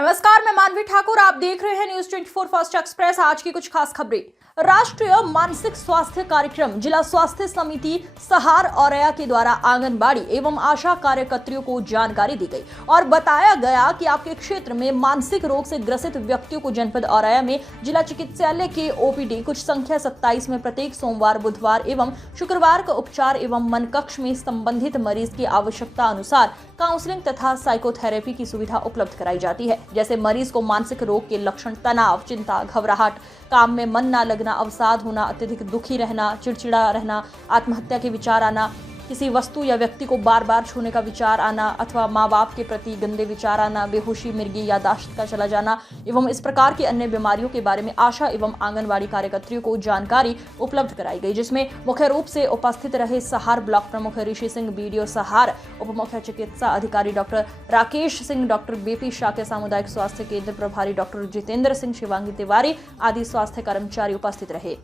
नमस्कार, मैं मानवी ठाकुर। आप देख रहे हैं न्यूज 24 फास्ट एक्सप्रेस। आज की कुछ खास खबरें। राष्ट्रीय मानसिक स्वास्थ्य कार्यक्रम जिला स्वास्थ्य समिति सहार औरैया के द्वारा आंगनबाड़ी एवं आशा कार्यकर्तियों को जानकारी दी गई और बताया गया कि आपके क्षेत्र में मानसिक रोग से ग्रसित व्यक्तियों को जनपद औरैया में जिला चिकित्सालय के ओपीडी कुछ संख्या 27 में प्रत्येक सोमवार, बुधवार एवं शुक्रवार का उपचार एवं मन कक्ष में संबंधित मरीज की आवश्यकता अनुसार काउंसलिंग तथा साइकोथेरेपी की सुविधा उपलब्ध कराई जाती है। जैसे मरीज को मानसिक रोग के लक्षण तनाव, चिंता, घबराहट, काम में मन न लगना, अवसाद होना, अत्यधिक दुखी रहना, चिड़चिड़ा रहना, आत्महत्या के विचार आना, किसी वस्तु या व्यक्ति को बार बार छूने का विचार आना अथवा माँ बाप के प्रति गंदे विचार आना, बेहोशी, मिर्गी, याददाश्त का चला जाना एवं इस प्रकार की अन्य बीमारियों के बारे में आशा एवं आंगनबाड़ी कार्यकर्तियों को जानकारी उपलब्ध कराई गई, जिसमें मुख्य रूप से उपस्थित रहे सहार ब्लॉक प्रमुख ऋषि सिंह, बीडीओ सहार, उप मुख्य चिकित्सा अधिकारी doctor Rakesh Singh, doctor BP Shakya, सामुदायिक स्वास्थ्य केंद्र प्रभारी डॉक्टर जितेंद्र सिंह, शिवांगी तिवारी आदि स्वास्थ्य कर्मचारी उपस्थित रहे।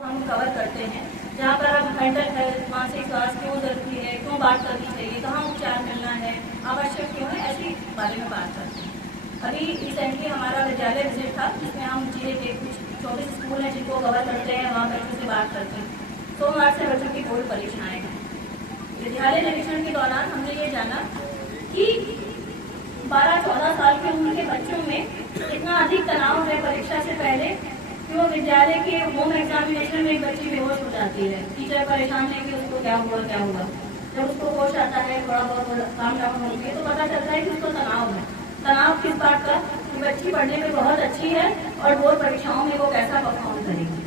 हम कवर करते हैं जहाँ पर अब मेंटल हेल्थ, मानसिक स्वास्थ्य क्यों जरूरी है, क्यों बात करनी चाहिए, कहाँ उपचार मिलना है, आवश्यक क्यों है, ऐसी बारे में बात करते हैं। अभी रिसेंटली हमारा विद्यालय विजिट था जिसमें हम जिले के कुछ 24 स्कूल हैं जिनको कवर करते हैं, वहाँ बच्चों से बात करते हैं। सोमवार से बच्चों की बोर्ड परीक्षाएं हैं। विद्यालय निरीक्षण के दौरान हमने ये जाना कि 12-14 साल की उम्र के बच्चों में इतना अधिक तनाव है परीक्षा से पहले कि वो विद्यालय के होम एग्जामिनेशन में एक बच्ची बेहोश हो जाती है। टीचर परेशान है कि उसको क्या हुआ। जब उसको होश आता है, थोड़ा बहुत काम डाउन होती है, तो पता चलता है कि उसको तनाव है। तनाव किस बात का? कि बच्ची पढ़ने में बहुत अच्छी है और बोर्ड परीक्षाओं में वो कैसा परफॉर्म करेगी।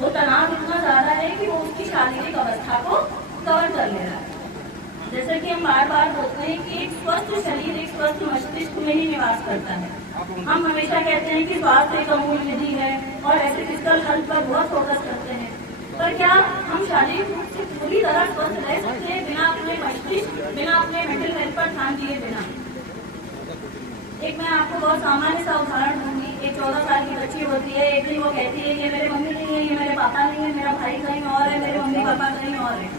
वो तनाव इतना ज्यादा है कि वो उसकी शारीरिक अवस्था को कवर कर ले रहा है। जैसे कि हम बार बार बोलते हैं कि एक स्वस्थ शरीर एक स्वस्थ मस्तिष्क में ही निवास करता है। हम हमेशा कहते हैं कि स्वास्थ्य एक अमूल्य निधि है और ऐसे फिजिकल हेल्थ पर बहुत फोकस करते हैं, पर क्या हम शारीरिक रूप से पूरी तरह स्वस्थ रह सकते हैं बिना अपने मस्तिष्क, बिना अपने मेंटल हेल्थ पर ध्यान दिए बिना? एक मैं आपको बहुत सामान्य सा उदाहरण दूंगी। एक 14 साल की बच्ची होती है, एक दिन वो कहती है ये मेरे मम्मी नहीं है, ये मेरे पापा नहीं है, मेरा भाई कहीं और है, मेरे मम्मी पापा कहीं और है।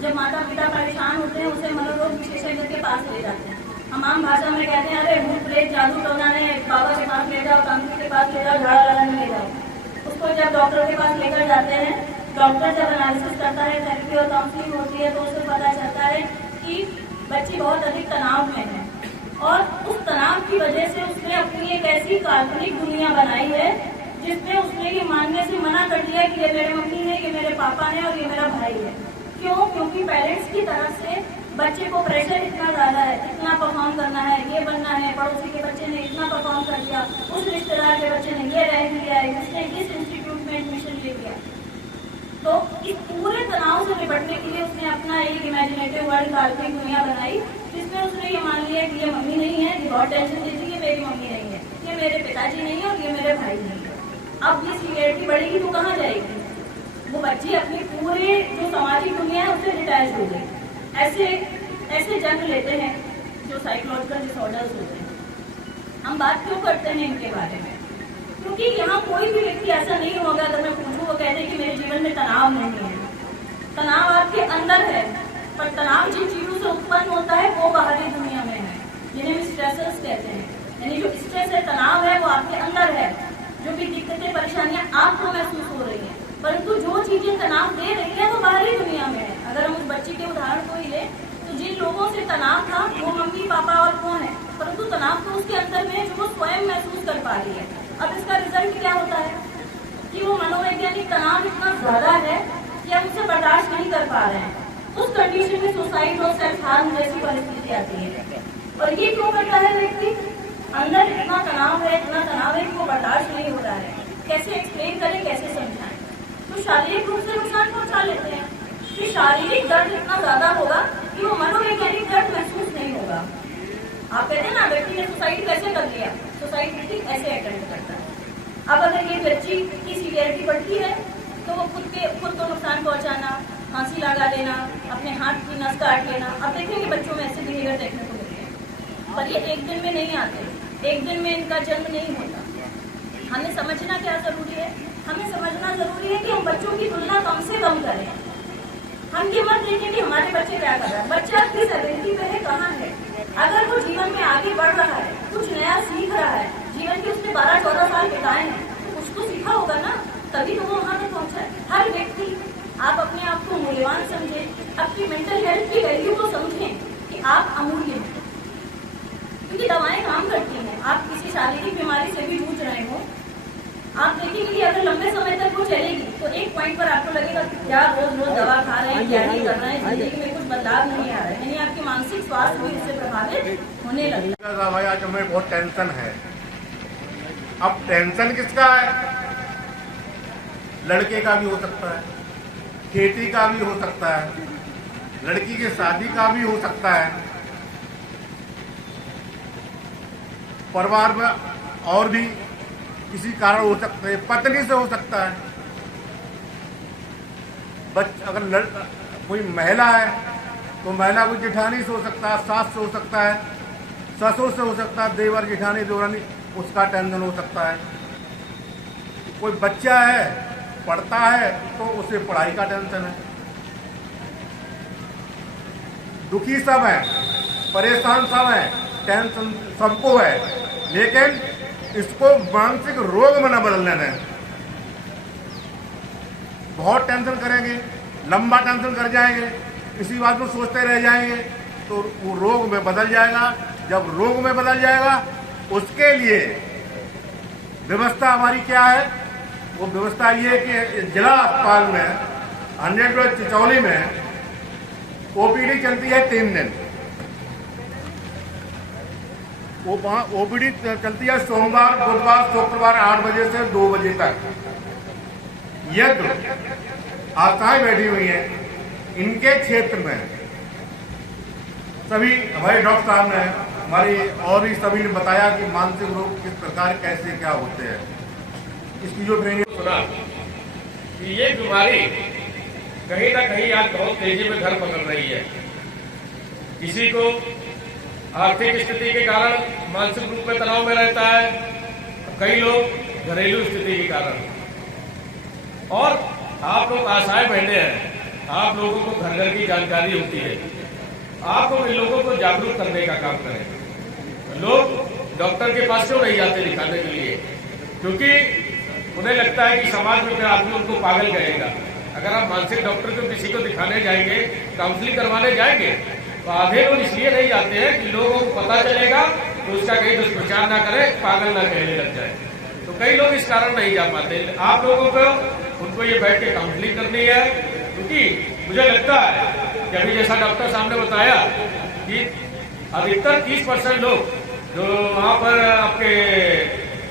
जब माता पिता परेशान होते हैं उसे मनोरोग विशेषज्ञ के पास ले जाते हैं। हम आम भाषा में कहते हैं अरे भूत प्रेत जादू टोना है, बाबा के पास ले जाओ, तांत्रिक के पास ले जाओ, झाड़ा लगाने ले जाओ। उसको जब डॉक्टर के पास लेकर जाते हैं, डॉक्टर जब एनालिसिस करता है, थेरेपी और काउंसलिंग होती है, तो उसे पता चलता है कि बच्ची बहुत अधिक तनाव में है और उस तनाव की वजह से उसने अपनी एक ऐसी काल्पनिक दुनिया बनाई है जिसमें उसने ये मानने से मना कर दिया कि ये मेरे मम्मी है, ये मेरे पापा है और ये मेरा भाई है। क्यों? क्योंकि पेरेंट्स की तरफ से बच्चे को प्रेशर इतना ज्यादा है, इतना परफॉर्म करना है, ये बनना है, पड़ोसी के बच्चे ने इतना परफॉर्म कर दिया, उस रिश्तेदार के बच्चे ने ये रैंक लिया है, उसने इस इंस्टीट्यूट में एडमिशन ले लिया। तो इस पूरे तनाव से निपटने के लिए उसने अपना एक इमेजिनेटिव वर्ल्ड, काल्पनिक दुनिया बनाई जिसमें उसने ये मान लिया कि ये मम्मी नहीं है, ये बहुत टेंशन देती है, ये मेरी मम्मी नहीं है, ये मेरे पिताजी नहीं है और ये मेरे भाई नहीं है। अब ये सीरियरिटी बढ़ेगी तो कहाँ जाएगी? वो बच्ची अपनी पूरे जो सामाजिक दुनिया है उससे डिटैच हो गई। ऐसे जन्म लेते हैं जो साइकोलॉजिकल डिसऑर्डर्स होते हैं। हम बात क्यों करते हैं इनके बारे में? क्योंकि यहाँ कोई भी व्यक्ति ऐसा नहीं होगा, अगर मैं पूछूं, वो कहते हैं कि मेरे जीवन में तनाव नहीं है। तनाव आपके अंदर है, पर तनाव जिन चीजों से उत्पन्न होता है वो बाहरी दुनिया में है, जिन्हें हम स्ट्रेसर्स कहते हैं। यानी जो स्ट्रेस है, तनाव है, वो आपके अंदर है। जो भी दिक्कतें, परेशानियां आपको महसूस हो रही है, परंतु जो चीजें तनाव दे रही है वो बाहरी दुनिया में है। अगर हम उस बच्ची के उदाहरण को ही ले तो जिन लोगों से तनाव था वो मम्मी पापा और कौन है, परंतु तनाव तो उसके अंदर में जो वो स्वयं महसूस कर पा रही है। अब इसका रिजल्ट क्या होता है कि वो मनोवैज्ञानिक तनाव इतना ज्यादा है कि हम उसे बर्दाश्त नहीं कर पा रहे हैं। उस कंडीशन में सुसाइड और सेल्फ हार्म जैसी परिस्थिति आती है। और ये क्यों करता है व्यक्ति? अंदर इतना तनाव है कि वो बर्दाश्त नहीं हो रहा है। कैसे एक्सप्लेन करें, कैसे समझाएं? तो शारीरिक रूप से नुकसान पहुंचा लेते हैं। फिर शारीरिक दर्द इतना ज्यादा होगा कि वो मनोवैज्ञानिक दर्द महसूस नहीं होगा। आप कहते हैं ना व्यक्ति ने सुसाइड कैसे कर लिया, सुसाइड व्यक्ति ऐसे अटेम्प्ट करता है। अब अगर ये बच्ची की सीवियरिटी बढ़ती है तो वो खुद को नुकसान पहुंचाना, फांसी लगा देना, अपने हाथ की नस काट लेना। अब देखेंगे बच्चों में ऐसे बिहेवियर देखने को मिलते हैं, पर ये एक दिन में नहीं आते, एक दिन में इनका जन्म नहीं होता। हमें समझना क्या जरूरी है? हमें समझना जरूरी है कि हम बच्चों की तुलना कम से कम करें। हम ये मत देखें कि हमारे बच्चे क्या कर रहे हैं। बच्चा किस अवस्था पे है, कहाँ है। अगर वो जीवन में आगे बढ़ रहा है आज सीख रहा है, जीवन के उसने 12-14 साल बिताए हैं, तो कुछ तो सीखा होगा ना, तभी तो वो वहाँ तक पहुँचा है। हर व्यक्ति आप अपने आप को मूल्यवान समझें, अपनी मेंटल हेल्थ की वैल्यू को समझें कि आप अमूल्य हैं, क्योंकि दवाएं काम करती हैं। आप किसी शारीरिक बीमारी से भी जूझ रहे हो, आप देखेंगे कि अगर लंबे समय तक वो चलेगी तो एक पॉइंट पर आपको लगेगा कि क्या रोज रोज दवा खा रहे हैं, क्या नहीं कर रहे हैं, जिंदगी में कुछ बदलाव नहीं आ रहा है, यानी आपकी मानसिक स्वास्थ्य भी इससे प्रभावित होने लगता है। भाई आज हमें बहुत टेंशन है। अब टेंशन किसका है? लड़के का भी हो सकता है, खेती का भी हो सकता है, लड़की की शादी का भी हो सकता है, परिवार में और भी किसी कारण हो सकता है, पत्नी से हो सकता है, अगर कोई महिला है तो महिला को जेठानी से हो सकता है, सास से हो सकता है, ससुर से हो सकता है, देवर जेठानी देवरानी, उसका टेंशन हो सकता है। कोई बच्चा है पढ़ता है तो उसे पढ़ाई का टेंशन है। दुखी सब है, परेशान सब है, टेंशन सबको है, लेकिन इसको मानसिक रोग में न बदलने दें। बहुत टेंशन करेंगे, लंबा टेंशन कर जाएंगे, इसी बात को सोचते रह जाएंगे तो वो रोग में बदल जाएगा। जब रोग में बदल जाएगा उसके लिए व्यवस्था हमारी क्या है? वो व्यवस्था ये कि जिला अस्पताल में 100 चिचौली में ओपीडी चलती है 3 दिन। वो ओपीडी चलती है सोमवार, बुधवार, शुक्रवार 8 बजे से 2 बजे तक। ये तो आशाएं बैठी हुई हैं। इनके क्षेत्र में सभी हमारे डॉक्टर साहब ने, हमारी और भी सभी ने बताया कि मानसिक रोग किस प्रकार कैसे क्या होते हैं। इसकी जो ट्रेनिंग सुना कि ये बीमारी कहीं ना कहीं आज बहुत तेजी में घर पकड़ रही है। किसी को आर्थिक स्थिति के कारण मानसिक रूप में तनाव में रहता है, कई लोग घरेलू स्थिति के कारण। और आप लोग आशाएं बहने हैं, आप लोगों को घर घर की जानकारी होती है, आप लोग इन लोगों को जागरूक करने का काम करें। लोग डॉक्टर के पास क्यों नहीं जाते दिखाने के लिए? क्योंकि उन्हें लगता है कि समाज में फिर आदमी उनको पागल कहेगा। अगर आप मानसिक डॉक्टर को किसी को दिखाने जाएंगे, काउंसलिंग करवाने जाएंगे, तो आधे लोग इसलिए नहीं जाते हैं कि लोगों को पता चलेगा तो उसका कहीं दुष्प्रचार ना करे, पागल ना कहने लग जाए। तो कई लोग इस कारण नहीं जा पाते। आप लोगों को उनको ये बैठ के काउंसलिंग करनी है, क्योंकि मुझे लगता है कि अभी जैसा डॉक्टर साहब ने बताया कि अधिकतर 30% लोग जो वहाँ पर आपके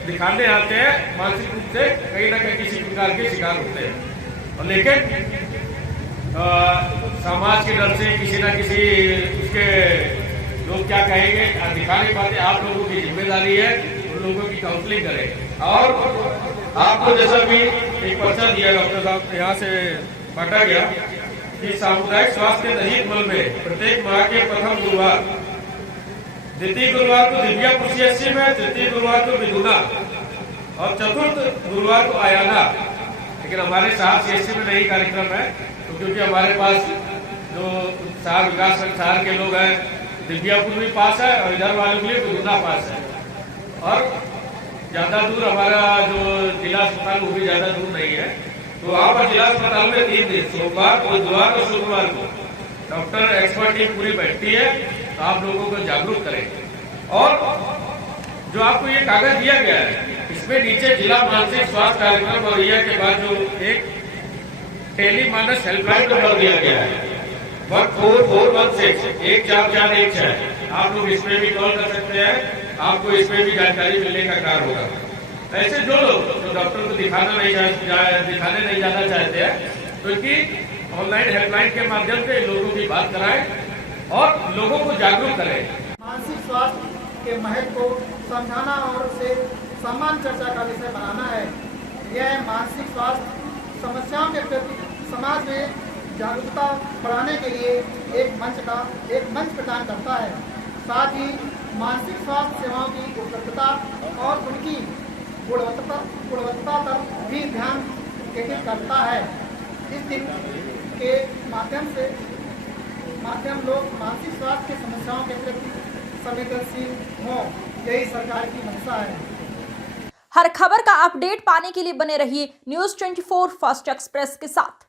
दिखाने आते हैं मानसिक रूप से कहीं ना कहीं किसी प्रकार के शिकार होते हैं। और लेकिन समाज के डर से किसी ना किसी उसके लोग क्या कहेंगे दिखा नहीं पाते। आप लोगों की जिम्मेदारी है उन लोगों की काउंसलिंग करें। और आपको जैसा भी एक पर्चा दिया डॉक्टर साहब यहाँ से बांटा गया कि सामुदायिक स्वास्थ्य रहित मल में प्रत्येक माह के प्रथम गुरुवार, द्वितीय गुरुवार को दिव्यापुर सीएचसी में, तृतीय गुरुवार को विदुना और चतुर्थ गुरुवार को आयाना। लेकिन हमारे साथ सीएचसी में नहीं कार्यक्रम है, तो क्योंकि हमारे पास जो शहर विकास शहर के लोग हैं, दिव्यापुर भी पास है और इधर वालों के लिए विदुना पास है। और ज्यादा दूर हमारा जो जिला अस्पताल वो भी ज्यादा दूर नहीं है। तो वहाँ पर जिला अस्पताल में 3 दिन सोमवार, बुधवार और शुक्रवार को डॉक्टर एक्सपर्ट टीम पूरी बैठती है। तो आप लोगों को जागरूक करें। और जो आपको ये कागज दिया गया है, इसमें नीचे जिला मानसिक स्वास्थ्य कार्यक्रम और यह के बाद जो एक टेलीमानस हेल्पलाइन नंबर दिया गया है 14416 14416। आप लोग इसमें भी कॉल कर सकते हैं, आपको इसमें भी जानकारी मिलने का कार्य होगा। ऐसे जो लोग जो डॉक्टर को दिखाने नहीं जाना चाहते हैं, तो इनकी ऑनलाइन हेल्पलाइन के माध्यम से लोगों की बात कराएं और लोगों को जागरूक करें। मानसिक स्वास्थ्य के महत्व को समझाना और उसे सम्मान चर्चा का विषय बनाना है। यह मानसिक स्वास्थ्य समस्याओं के प्रति समाज में जागरूकता बढ़ाने के लिए एक मंच प्रदान करता है। साथ ही मानसिक स्वास्थ्य सेवाओं की उपलब्धता और उनकी गुणवत्ता पर भी ध्यान केंद्रित करता है। इस दिन के माध्यम लोग मानसिक स्वास्थ्य की समस्याओं के प्रति संवेदनशील हों यही सरकार की मंशा है। हर खबर का अपडेट पाने के लिए बने रहिए न्यूज़ 24 फास्ट एक्सप्रेस के साथ।